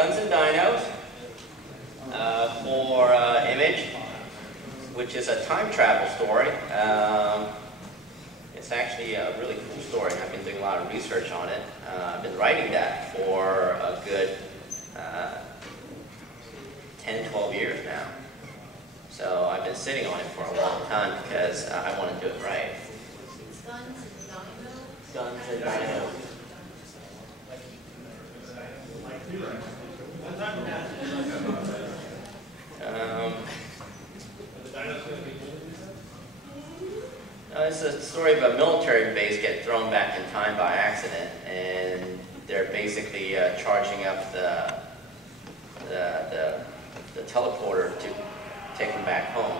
Guns and Dinos for Image, which is a time travel story. It's actually a really cool story. I've been doing a lot of research on it. I've been writing that for a good 10, 12 years now. So I've been sitting on it for a long time because I want to do it right. It's Guns and Dinos. Guns and Dinos. It's a story of a military base get thrown back in time by accident, and they're basically charging up the teleporter to take them back home.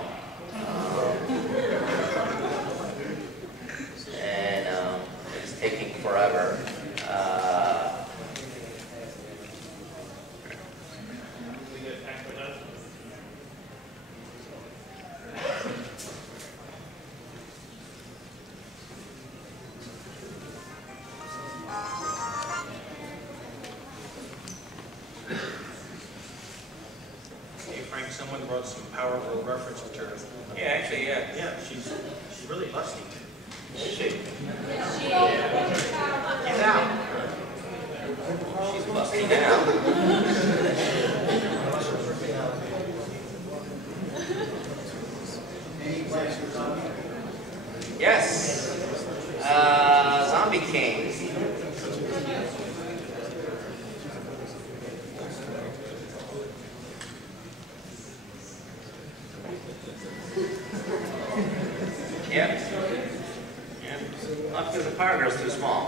And it's taking forever. Hey Frank, someone brought some Power Girl reference material. Yeah, actually, yeah. Yeah, she's really lusty. Is she? Get out. She's lusty now. Yes. Zombie King. Yep. Yeah. Not because the Power Girl's too small.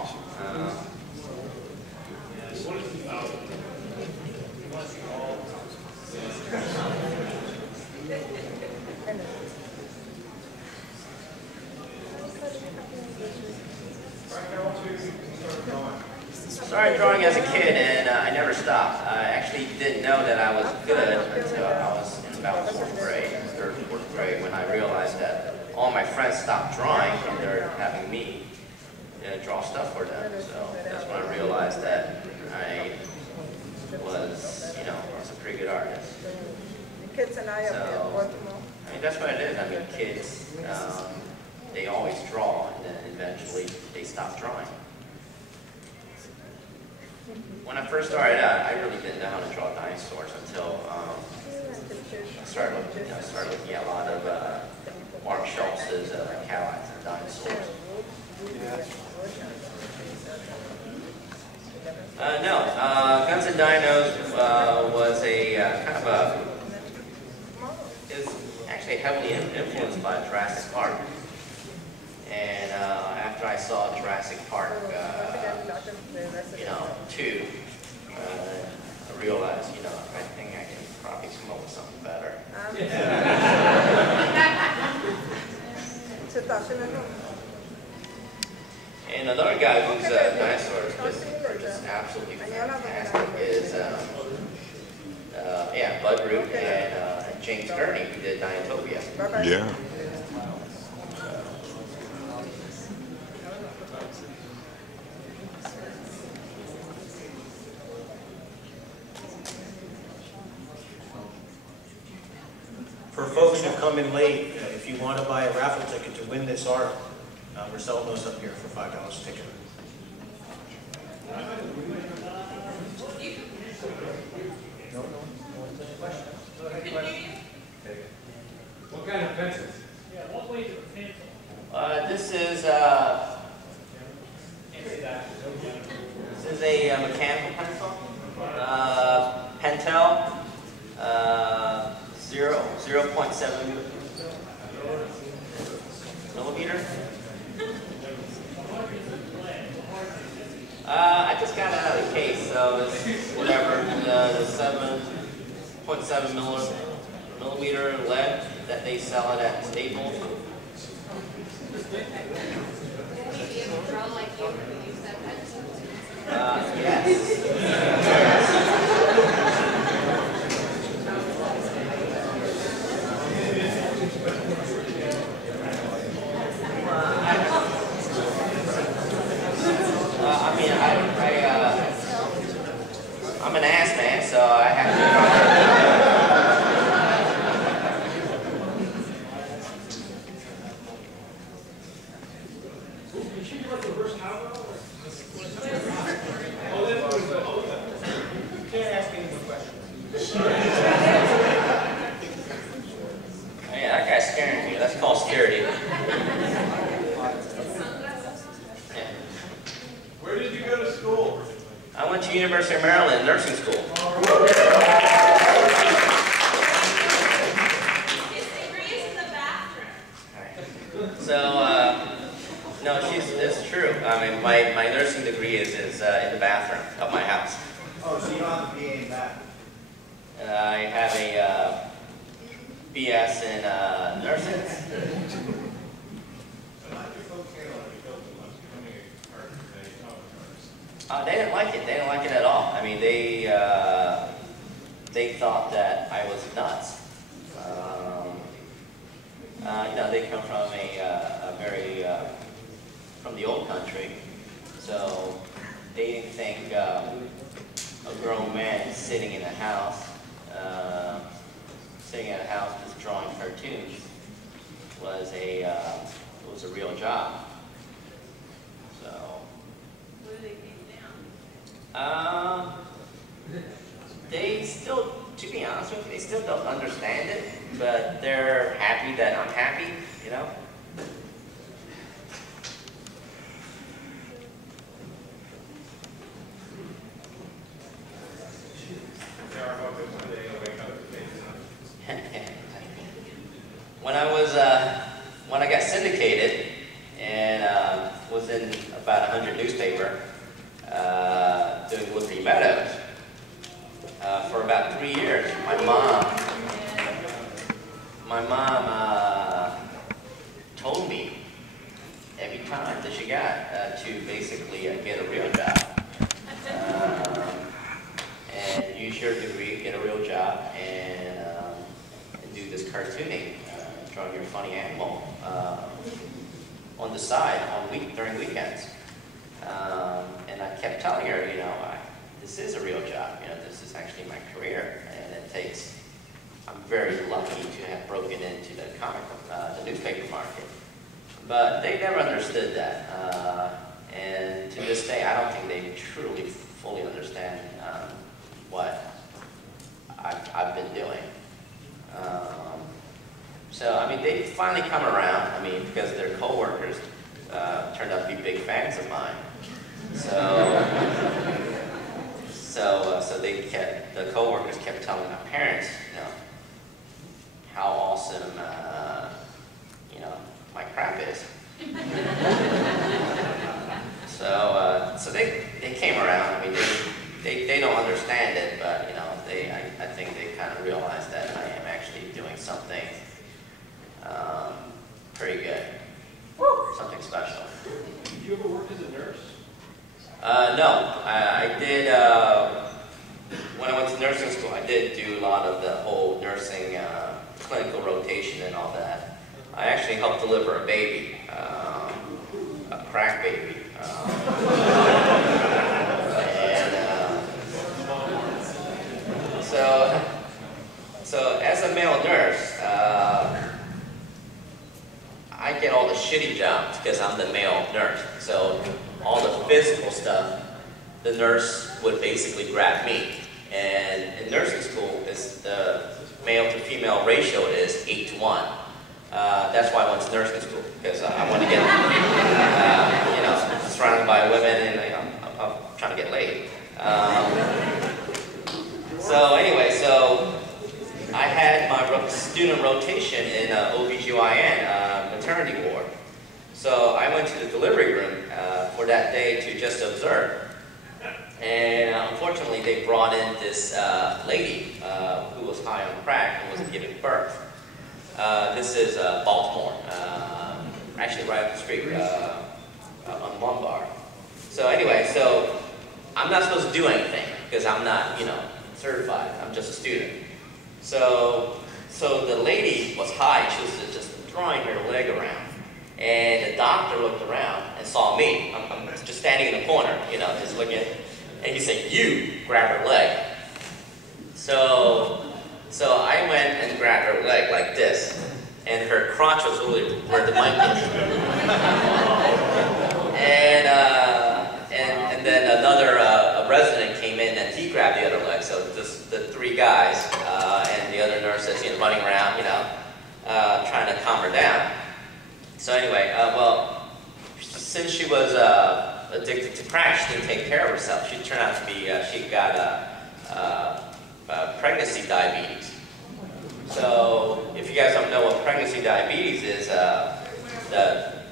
Started drawing as a kid, and I never stopped. I actually didn't know that I was good until I was in about fourth grade, third, fourth grade, when I realized that all my friends stopped drawing and they're having me draw stuff for them. So that's when I realized that I was, was a pretty good artist. Kids and I up there in Baltimore. I mean, that's what it is. I mean, kids, they always draw, and then eventually they stop drawing. When I first started out, I really didn't know how to draw dinosaurs until I started looking at a lot of Mark Schultz's Cadillacs and Dinosaurs. No, Guns and Dinos was a kind of a, is actually heavily influenced by Jurassic Park. And after I saw Jurassic Park, 2, I realized, I think I can probably come up with something better. And another guy whose dinosaurs are just absolutely fantastic is, Bud Root and James Gurney, who did Dinotopia. Yeah. For folks who come in late, if you want to buy a raffle ticket to win this art, we're selling those up here for $5 a ticket. What kind of pencils? Yeah, what weight is a pencil? This is a mechanical pencil. Pentel 0.7 millimeter. I just got it out of the case, so it's whatever. The 7.7 millimeter lead that they sell it at Staples. Yes. I'm an ass man, so Did she do like reverse cowbell? Oh, then it was You can't ask any more questions. Oh, yeah, that guy's scaring me. That's called scaredy. Yeah. Where did you go to school? I went to University of Maryland nursing school. His degree is in the bathroom. So, no, it's true. I mean, my nursing degree is in the bathroom of my house. Oh, so you don't have to be in that. I have a BS in nursing. They didn't like it. They didn't like it at all. I mean, they thought that I was nuts. You know, they come from a very from the old country, so they didn't think a grown man sitting in a house, just drawing cartoons was a real job. So. What do they think now? They still, to be honest with you, they still don't understand it, but they're happy that I'm happy, you know? When I got syndicated and was in about 100 newspaper, doing Liberty Meadows for about 3 years. My mom told me every time that she got to basically get a real job and use your degree, get a real job, and do this cartooning, drawing your funny animal on the side during weekends. And I kept telling her, you know, this is a real job. You know, this is actually my career, and I'm very lucky to have broken into the newspaper market. But they never understood that, and to this day, I don't think they truly fully understand what I've been doing. So, I mean, they finally come around. I mean, because their coworkers turned out to be big fans of mine. So the coworkers kept telling my parents, you know, how awesome, you know, my crap is. So they came around. I mean, they don't understand it, but you know, I think they kind of realized that I am actually doing something pretty good, something special. Did you ever work as a nurse? No, I did, when I went to nursing school, I did do a lot of the whole nursing clinical rotation and all that. I actually helped deliver a baby, a crack baby. So as a male nurse, I get all the shitty jobs because I'm the male nurse. So all the physical stuff, the nurse would basically grab me. And in nursing school, the male to female ratio is 8-to-1. That's why I went to nursing school, because I want to get, you know, surrounded by women, and you know, I'm trying to get laid. So anyway, so I had my student rotation in OBGYN, maternity ward. So I went to the delivery room for that day to just observe. And unfortunately, they brought in this lady who was high on crack and wasn't giving birth. This is Baltimore, actually right up the street on Lombard. So anyway, so I'm not supposed to do anything because I'm not, you know, certified. I'm just a student. So the lady was high. She was just throwing her leg around. And the doctor looked around and saw me. I'm just standing in the corner, you know, just looking. And he said, "You grab her leg." So I went and grabbed her leg like this, and her crotch was really where the mic is. so just the three guys and the other nurses, running around, trying to calm her down. So anyway, well, since she was addicted to crack, she didn't take care of herself. She turned out to be, she got pregnancy diabetes. So if you guys don't know what pregnancy diabetes is,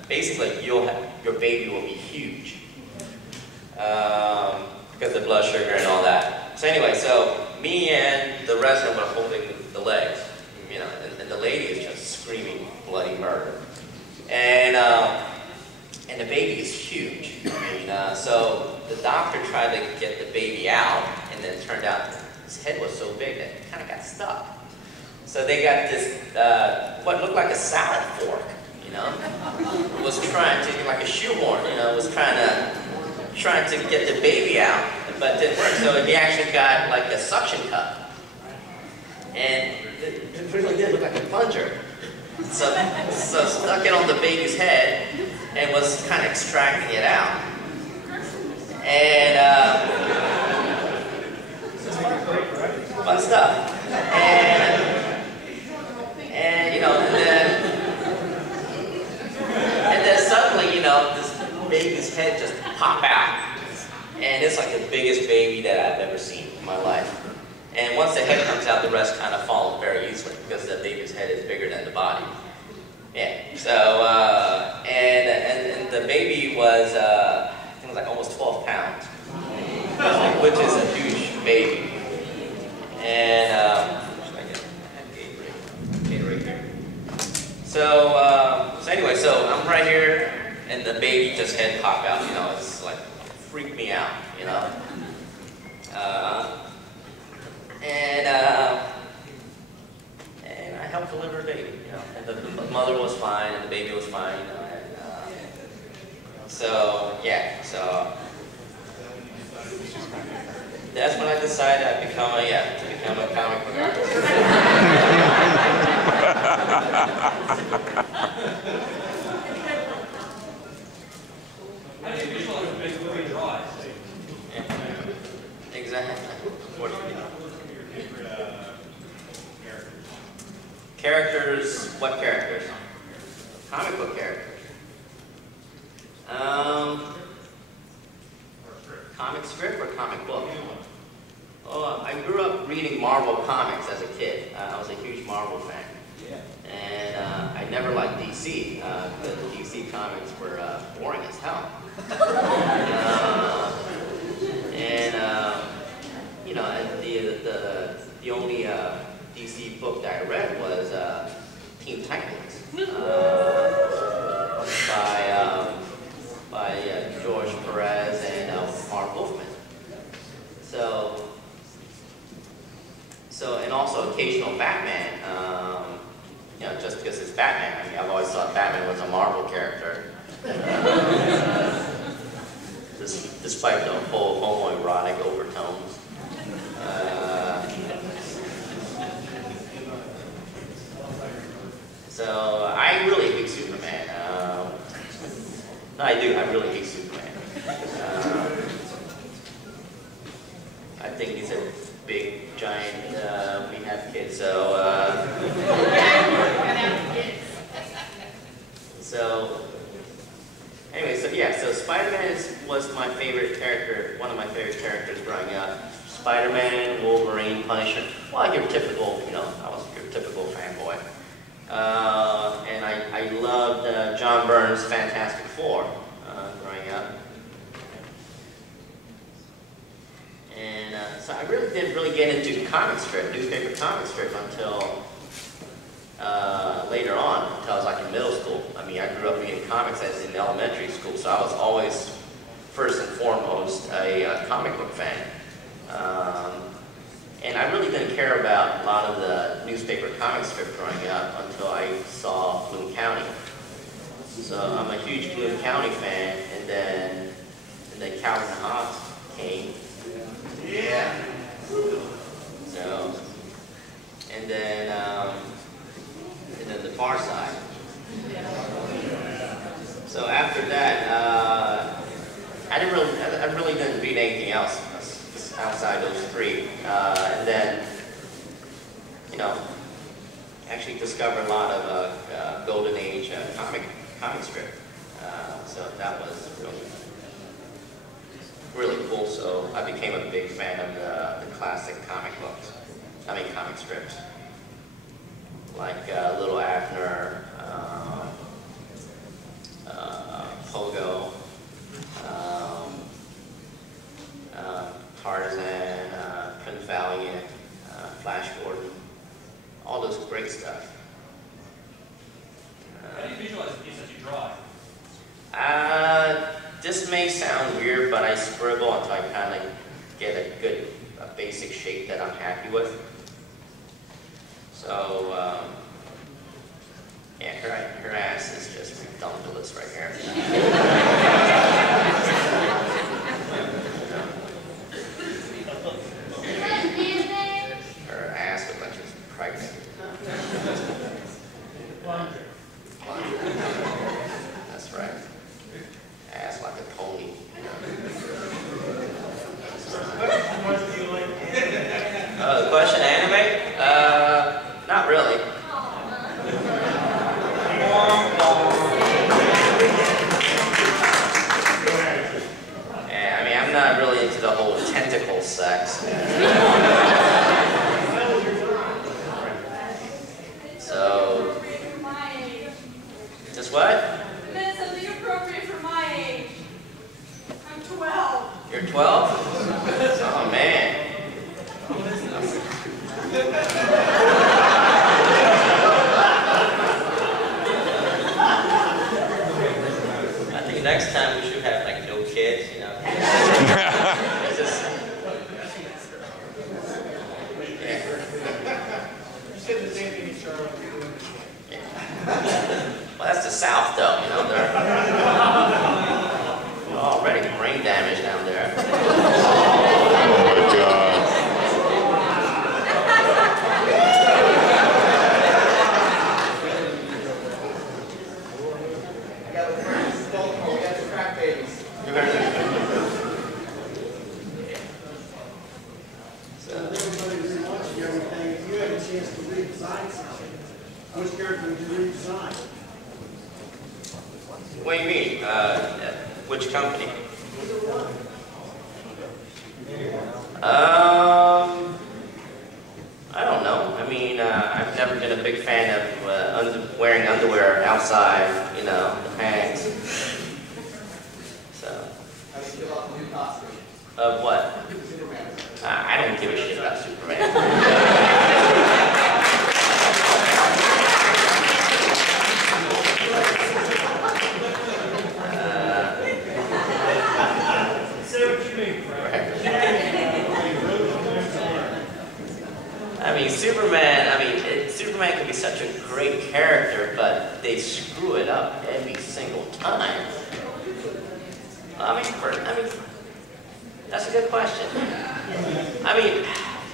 basically your baby will be huge because of blood sugar and all that. So anyway, so me and the resident were holding the legs, and the lady is just screaming bloody murder. And the baby is huge. So the doctor tried to get the baby out, and then it turned out his head was so big that it kind of got stuck. So they got this, what looked like a salad fork, was trying to, like a shoehorn, was trying to get the baby out, but it didn't work. So he actually got like a suction cup, and it really did look like a plunger. So stuck it on the baby's head and was kind of extracting it out. And fun stuff. And then suddenly, this baby's head just pop out. And it's like the biggest baby that I've ever seen in my life. And once the head comes out, the rest kind of fall very easily because the baby's head is bigger than the body. Yeah. So, and the baby was, I think it was like almost 12 pounds, which is a huge baby. And, Gatorade here. So anyway, so I'm right here, and the baby just head pop out. It's like freaked me out. And I helped deliver a baby. And the mother was fine, and the baby was fine. So yeah, so that's when I decided I'd become a comic book artist. I think visual is a big movie draw. Exactly. Characters, what characters? Comic book characters. Comic strip or comic book? Oh, I grew up reading Marvel comics as a kid. I was a huge Marvel fan. And I never liked DC. The DC comics were boring as hell. And the only DC book that I read was Teen Titans by George Perez and Mark Wolfman. So and also occasional Batman. Just because it's Batman. I mean, I've always thought Batman was a Marvel character. Despite the whole homoerotic overtones. So I really hate Superman. No, I do. I really hate Superman. I think he's a big, giant, we have kids, so, anyway, so yeah, so Spider-Man was my favorite character, one of my favorite characters growing up. Spider-Man, Wolverine, Punisher, well, your typical, I was your typical fanboy. And I loved John Byrne's Fantastic Four growing up. And so I really didn't get into newspaper comic strip until later on, until I was like in middle school. I mean, I grew up reading comics as in elementary school, so I was always, first and foremost, a comic book fan. And I really didn't care about a lot of the newspaper comic strip growing up until I saw Bloom County. So I'm a huge Bloom County fan, and then Calvin and Hobbes came. Yeah. So, and then the Far Side. So after that, I really didn't read anything else. outside those three. And then, you know, actually discovered a lot of golden age comic strip. So that was really cool. So I became a big fan of the classic comic books. Comic strips. Like Little Abner, Pogo, Tarzan, Prince Valiant, Flash Gordon, all this great stuff. How do you visualize the piece that you draw? This may sound weird, but I scribble until I kind of get a basic shape that I'm happy with. So, yeah, her ass is just ridiculous right here. Her ass looks like she's pregnant. That's right. Ass like a pony. The question, anime? Not really. Yeah, I mean, I'm not really into the whole tentacle sex. So, just what? That's something appropriate for my age. I'm 12. You're 12? Oh, man. I think next time we should have, like, no kids, you know. It's just, yeah. You said the same thing in Charlotte. Well, that's the South, though, you know. They're already brain damage down there. Oh my God. We got the friends in Baltimore, we got the crack babies. Everybody was watching everything. If you had a chance to redesign something, which character would you redesign? What do you mean? Which company? I don't know. I mean, I've never been a big fan of wearing underwear outside, you know, the pants. So. How do you feel about the new costume? Of what? Superman. I don't give a shit about Superman. Say what you mean, Frank. I mean, Superman can be such a great character, but they screw it up every single time. I mean, that's a good question. I mean,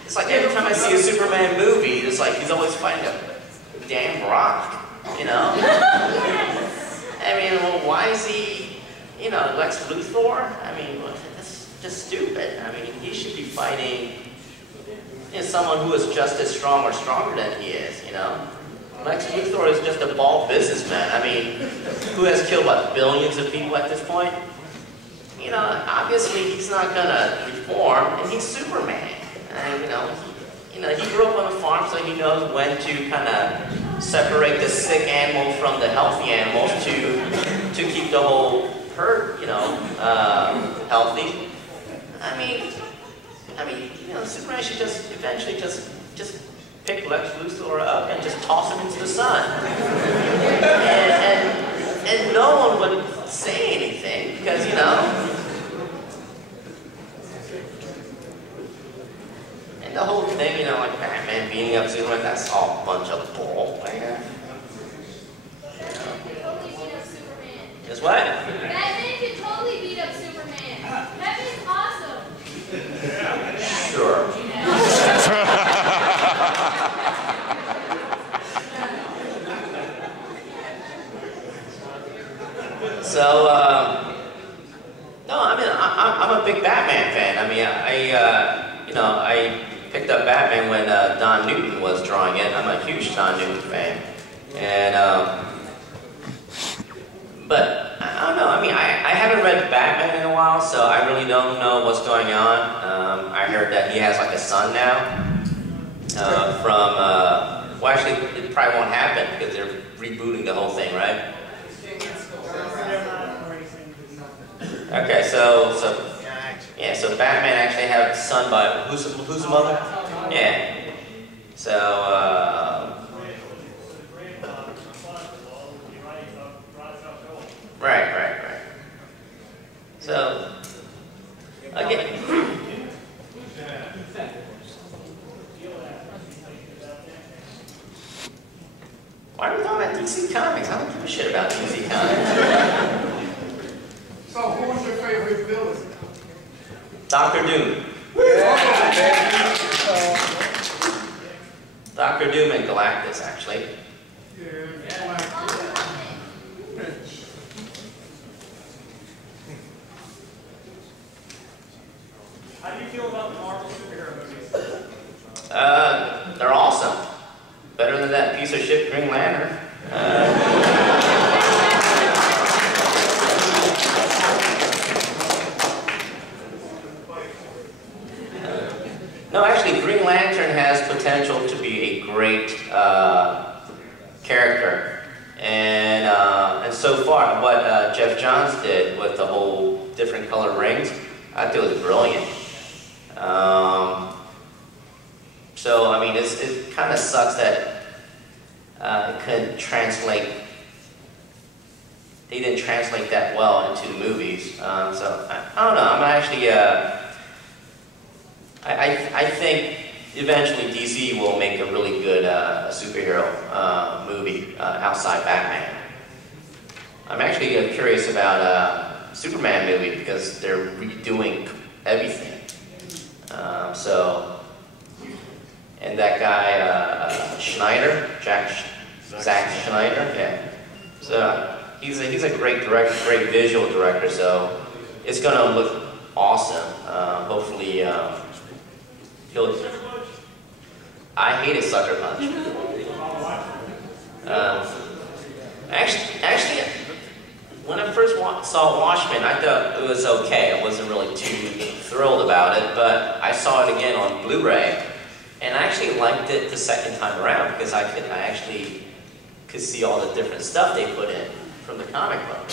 it's like every time I see a Superman movie, it's like he's always fighting a damn rock, you know? I mean, well, why is he, you know, Lex Luthor? I mean, that's just stupid. I mean, he should be fighting, you know, someone who is just as strong or stronger than he is, you know? Lex Luthor is just a bald businessman. I mean, who has killed, what, billions of people at this point? You know, obviously he's not gonna reform, and he's Superman. And, he grew up on a farm, so he knows when to kind of separate the sick animals from the healthy animals to keep the whole herd, healthy. I mean, Superman should just eventually just pick Lex Luthor up and just toss him into the sun, and no one would say anything because And the whole thing, like Batman beating up Superman, that's all a bunch of bull, man. Totally beat up Superman. Guess what? Batman can totally beat up Superman. Batman's awesome. Sure. So, No, I mean, I'm a big Batman fan. I mean, I picked up Batman when Don Newton was drawing it. I'm a huge Don Newton fan. And, but, I don't know, I mean, I haven't read Batman in a while, so I really don't know what's going on. I heard that he has like a son now, well actually, it probably won't happen because they're rebooting the whole thing, right? Okay, so the Batman actually had a son by, who's the mother? Yeah. So, Right. So, again, why are we talking about DC Comics? I don't give a shit about DC Comics. So who's your favorite villain? Dr. Doom. Dr. Doom and Galactus, actually. How do you feel about the Marvel superhero movies? They're awesome. Better than that piece of shit Green Lantern. No, actually, Green Lantern has potential to be a great character. And so far, what Jeff Johns did with the whole different colored rings, I think it was brilliant. So, I mean, it kind of sucks that it couldn't translate, they didn't translate that well into the movies. So, I don't know, I'm actually, I think eventually DC will make a really good superhero movie outside Batman. I'm actually curious about Superman movie because they're redoing everything. And that guy Schneider, Zack Schneider, yeah. So he's a great director, great visual director. So it's gonna look awesome. Hopefully he'll. I hated Sucker Punch. Actually, when I first saw Watchmen, I thought it was okay. I wasn't really too thrilled about it, but I saw it again on Blu-ray, and I actually liked it the second time around because I actually could see all the different stuff they put in from the comic book.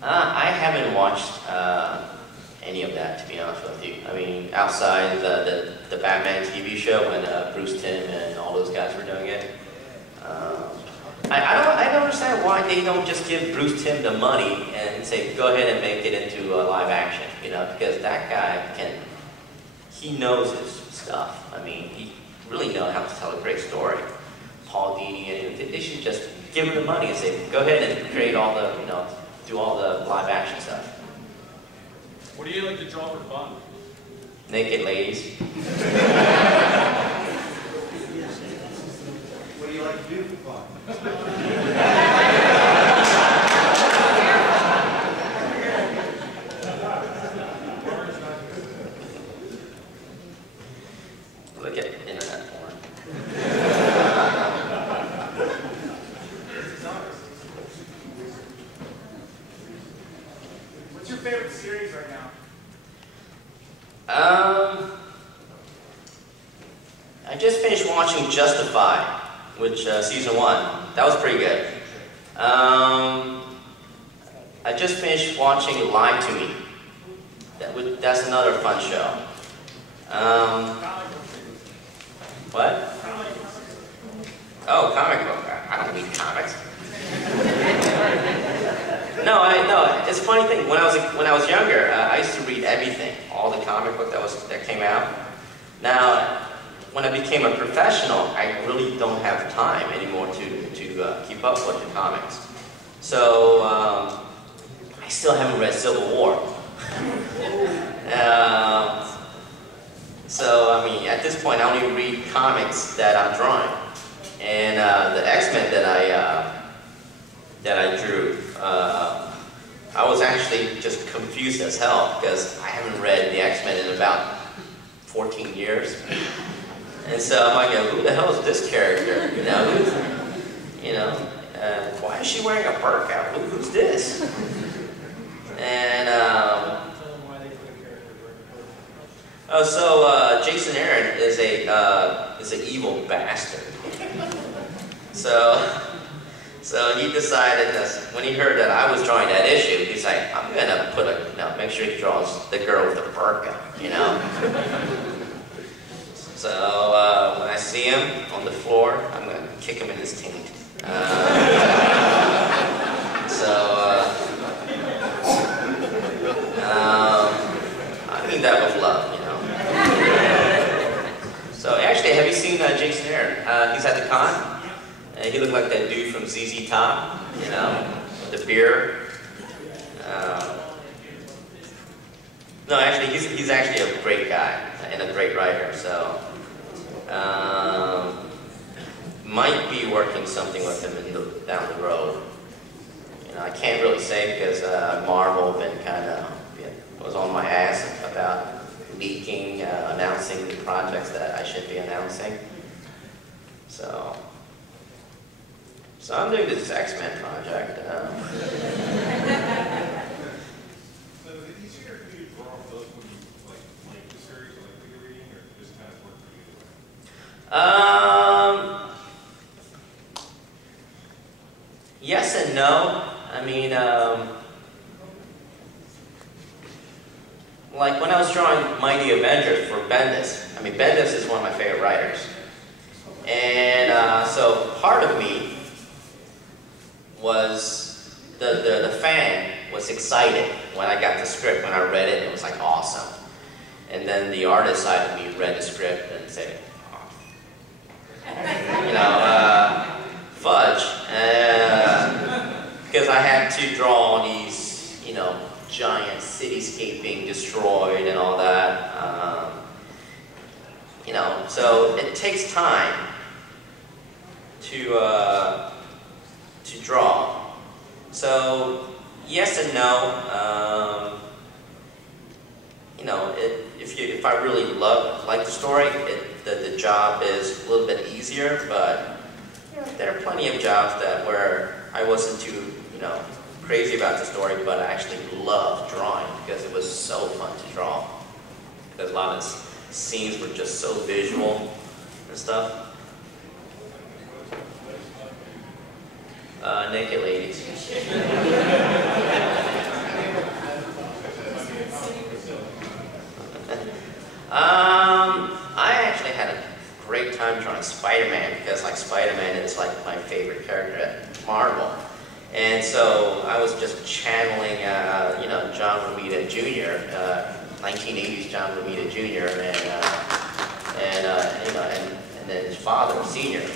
I haven't watched any of that, to be honest with you. I mean, outside the Batman TV show when Bruce Timm and all those guys were doing it. I don't understand why they don't just give Bruce Timm the money and say, go ahead and make it into live action, you know, because that guy he knows his stuff. I mean, he really knows how to tell a great story. Paul Dini, they should just give him the money and say, go ahead and create all the, you know, do all the live action stuff. What do you like to draw for fun? Naked ladies. What do you like to do for fun? Look at internet porn. What's your favorite series right now? I just finished watching Justified, which season 1. That was pretty good. I just finished watching Lie to Me. That's another fun show. What? Oh, comic book. I don't read comics. No, it's a funny thing. When I was younger, I used to read everything, all the comic book that came out. Now, when I became a professional, I really don't have time anymore to keep up with the comics. So I still haven't read Civil War. So I mean, at this point, I only read comics that I'm drawing. And the X-Men that I drew, I was actually just confused as hell because I haven't read the X-Men in about 14 years. And so I'm like, who the hell is this character? Why is she wearing a burqa? Who's this? And Jason Aaron is an evil bastard. So he decided that when he heard that I was drawing that issue, he's like, I'm gonna make sure he draws the girl with the burqa, So when I see him on the floor, I'm gonna kick him in his taint. I mean that with love, So actually, have you seen Jason Aaron? He's at the con. He looked like that dude from ZZ Top, with the beard. No, actually, he's actually a great guy and a great writer. So might be working something with him down the road. I can't really say because Marvel was on my ass about leaking, announcing the projects that I should be announcing. So I'm doing this X-Men project. So is it easier for you to draw those when you like the series or like the reading, or just kind of work for you? Yes and no. I mean, like when I was drawing Mighty Avengers for Bendis, Bendis is one of my favorite writers. And so part of me was, the fan was excited when I got the script, when I read it, it was like awesome. And then the artist side of me read the script and said, fudge. Because I had to draw all these, giant cityscape being destroyed and all that. So it takes time to draw. So yes and no. If I really like the story, the job is a little bit easier. But there are plenty of jobs where I wasn't too crazy about the story, but I actually loved drawing because it was so fun to draw. Because a lot of scenes were just so visual and stuff. Naked ladies. I actually had a great time drawing Spider-Man because Spider-Man is my favorite character at Marvel. And so I was just channeling, John Romita Jr., 1980s John Romita Jr., and then his father, Senior.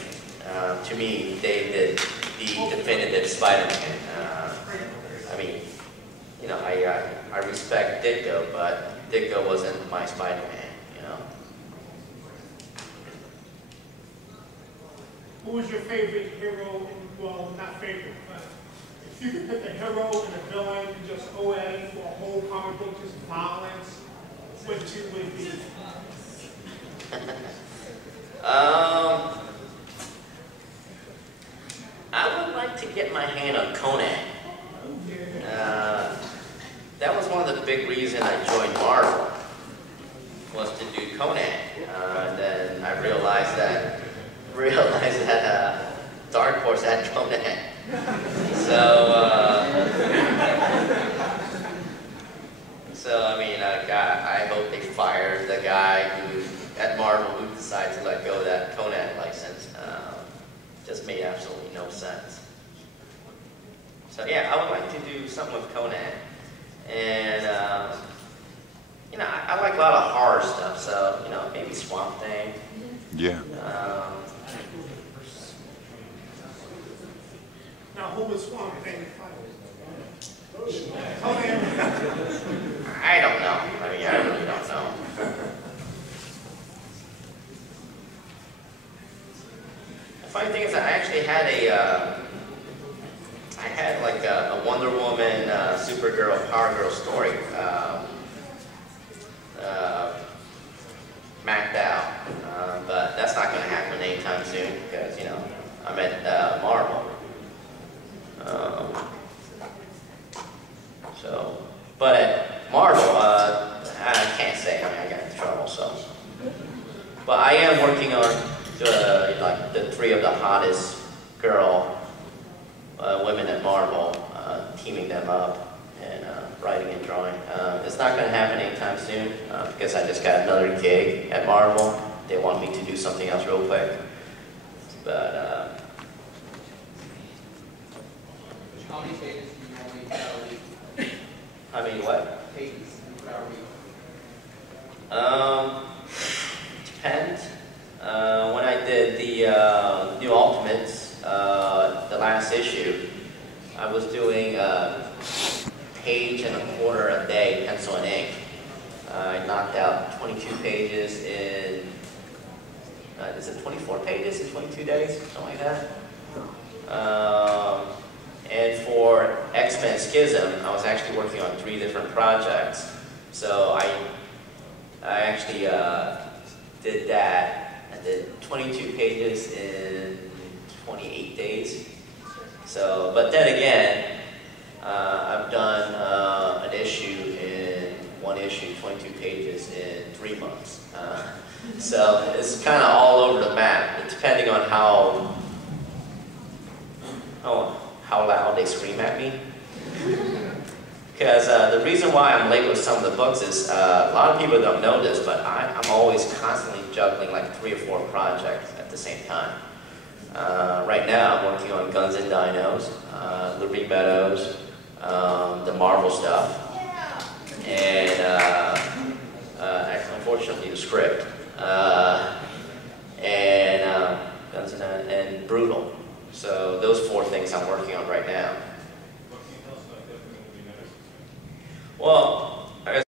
To me, they did the definitive Spider-Man. I respect Ditko, but Ditko wasn't my Spider-Man, Who was your favorite hero? Well, not favorite, but if you could pick a hero and a villain and just go at it for a whole comic book, just violence, which two would be? I would like to get my hand on Conan. That was one of the big reasons I joined Marvel, was to do Conan. Then I realized that Dark Horse had Conan. I hope they fired the guy at Marvel who decided to let go of that Conan license. Just made absolutely no sense. So yeah, I would like to do something with Conan. And I like a lot of horror stuff, so maybe Swamp Thing. Yeah. Now, who was Swamp Thing? I don't know. I really don't know. funny thing is, I actually had I had like a Wonder Woman, Supergirl, Power Girl story mapped out, but that's not going to happen anytime soon because, you know, I'm at Marvel. But at Marvel, I can't say. I mean, I got into trouble, so. But I am working on like the 3 of the hottest women at Marvel, teaming them up and writing and drawing. It's not going to happen anytime soon because I just got another gig at Marvel. They want me to do something else real quick. But How many pages do you normally put out a week? I mean, what? Pages you put out a week? Depends. When I did the New Ultimates, the last issue, I was doing a page and a quarter a day, pencil and ink. I knocked out 22 pages in, is it 24 pages in 22 days? Something like that. And for X-Men Schism, I was actually working on 3 different projects. So I actually did that. I did 22 pages in 28 days. So, but then again, I've done an issue in 1 issue, 22 pages in 3 months. So it's kind of all over the map, depending on how loud they scream at me. Because the reason why I'm late with some of the books is a lot of people don't know this, but I'm always constantly juggling like 3 or 4 projects at the same time. Right now I'm working on Guns and Dinos, Liberty Meadows, the Marvel stuff, and actually, unfortunately the script, and Guns and Brutal. So those 4 things I'm working on right now. Well,